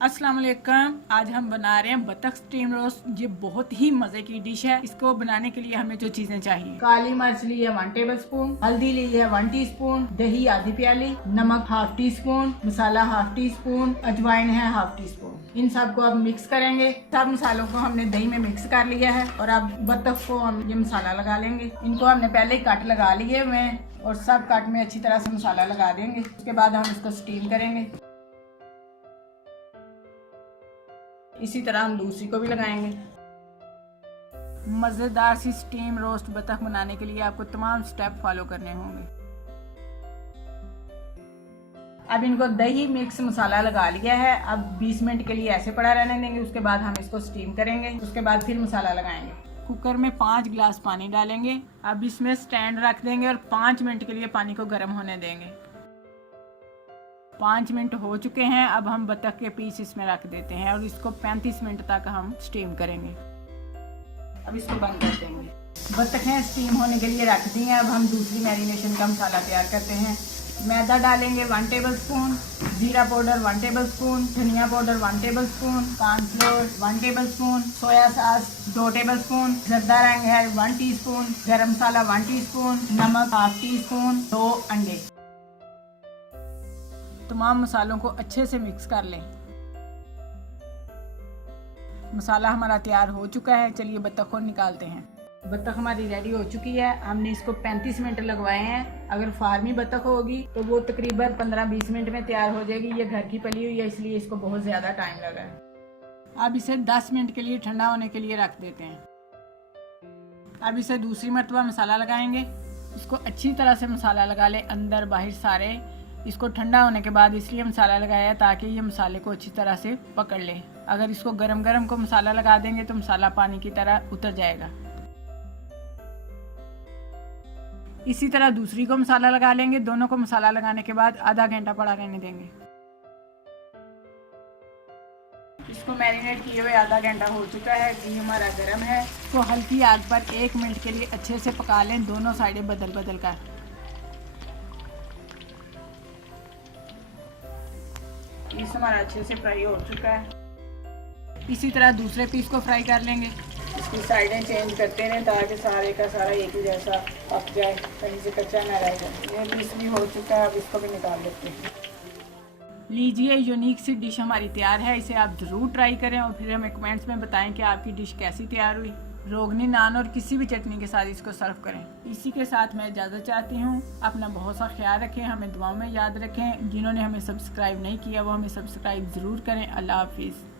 अस्सलाम वालेकुम। आज हम बना रहे हैं बतख स्टीम रोस्ट। ये बहुत ही मजे की डिश है। इसको बनाने के लिए हमें जो चीजें चाहिए, काली मिर्च ली है 1 टेबल स्पून, हल्दी ली है 1 टीस्पून, दही आधी प्याली, नमक 1/2 टीस्पून, मसाला 1/2 टीस्पून, अजवाइन है 1/2 टीस्पून। इन सबको अब मिक्स करेंगे। सब मसालों को हमने दही में मिक्स कर लिया है और अब बतख को हम ये मसाला लगा लेंगे। इनको हमने पहले ही कट लगा लिए हुए हैं और सब कट में अच्छी तरह से मसाला लगा देंगे। उसके बाद हम इसको स्टीम करेंगे। इसी तरह हम दूसरी को भी लगाएंगे। मज़ेदार सी स्टीम रोस्ट बतख बनाने के लिए आपको तमाम स्टेप फॉलो करने होंगे। अब इनको दही मिक्स मसाला लगा लिया है। अब 20 मिनट के लिए ऐसे पड़ा रहने देंगे। उसके बाद हम इसको स्टीम करेंगे। उसके बाद फिर मसाला लगाएंगे। कुकर में 5 गिलास पानी डालेंगे। अब इसमें स्टैंड रख देंगे और 5 मिनट के लिए पानी को गर्म होने देंगे। 5 मिनट हो चुके हैं। अब हम बतख के पीस इसमें रख देते हैं और इसको 35 मिनट तक हम स्टीम करेंगे। अब इसको बंद कर देंगे। बतखें स्टीम होने के लिए रख दी हैं। अब हम दूसरी मैरिनेशन का मसाला तैयार करते हैं। मैदा डालेंगे 1 टेबल स्पून, जीरा पाउडर 1 टेबल स्पून, धनिया powder 1 table spoon, cornflour 1 table spoon, soya sauce 2 table spoon, जर्दा रंग है 1 टीस्पून, गरम मसाला 1 टीस्पून, नमक 1/2 टीस्पून, 2 अंडे। तमाम मसालों को अच्छे से मिक्स कर लें। मसाला हमारा तैयार हो चुका है। चलिए बतख को निकालते हैं। बतख हमारी रेडी हो चुकी है। हमने इसको 35 मिनट लगवाए हैं। अगर फार्मी बतख होगी तो वो तकरीबन 15-20 मिनट में तैयार हो जाएगी। ये घर की पली हुई है, इसलिए इसको बहुत ज़्यादा टाइम लगा है। अब इसे 10 मिनट के लिए ठंडा होने के लिए रख देते हैं। अब इसे दूसरी मरतबा मसाला लगाएंगे। इसको अच्छी तरह से मसाला लगा लें, अंदर बाहर सारे। इसको ठंडा होने के बाद इसलिए मसाला लगाया ताकि ये मसाले को अच्छी तरह से पकड़ ले। अगर इसको गरम गरम को मसाला लगा देंगे तो मसाला पानी की तरह उतर जाएगा। इसी तरह दूसरी को मसाला लगा लेंगे। दोनों को मसाला लगाने के बाद आधा घंटा पड़ा रहने देंगे। इसको मैरिनेट किए हुए आधा घंटा हो चुका है। घी हमारा गर्म है। इसको हल्की आग पर 1 मिनट के लिए अच्छे से पका लें, दोनों साइडें बदल बदल कर। पीस हमारा अच्छे से फ्राई हो चुका है। इसी तरह दूसरे पीस को फ्राई कर लेंगे। इसकी साइडें चेंज करते रहें ताकि सारे का सारा एक ही जैसा पक जाए, कहीं से कच्चा ना रह जाए। ये पीस भी हो चुका है। अब इसको भी निकाल लेते हैं। लीजिए, यूनिक सी डिश हमारी तैयार है। इसे आप ज़रूर ट्राई करें और फिर हमें कमेंट्स में बताएं कि आपकी डिश कैसी तैयार हुई। रोगनी नान और किसी भी चटनी के साथ इसको सर्व करें। इसी के साथ मैं इजाज़त चाहती हूँ। अपना बहुत सा ख्याल रखें, हमें दुआओं में याद रखें। जिन्होंने हमें सब्सक्राइब नहीं किया वो हमें सब्सक्राइब ज़रूर करें। अल्लाह हाफिज़।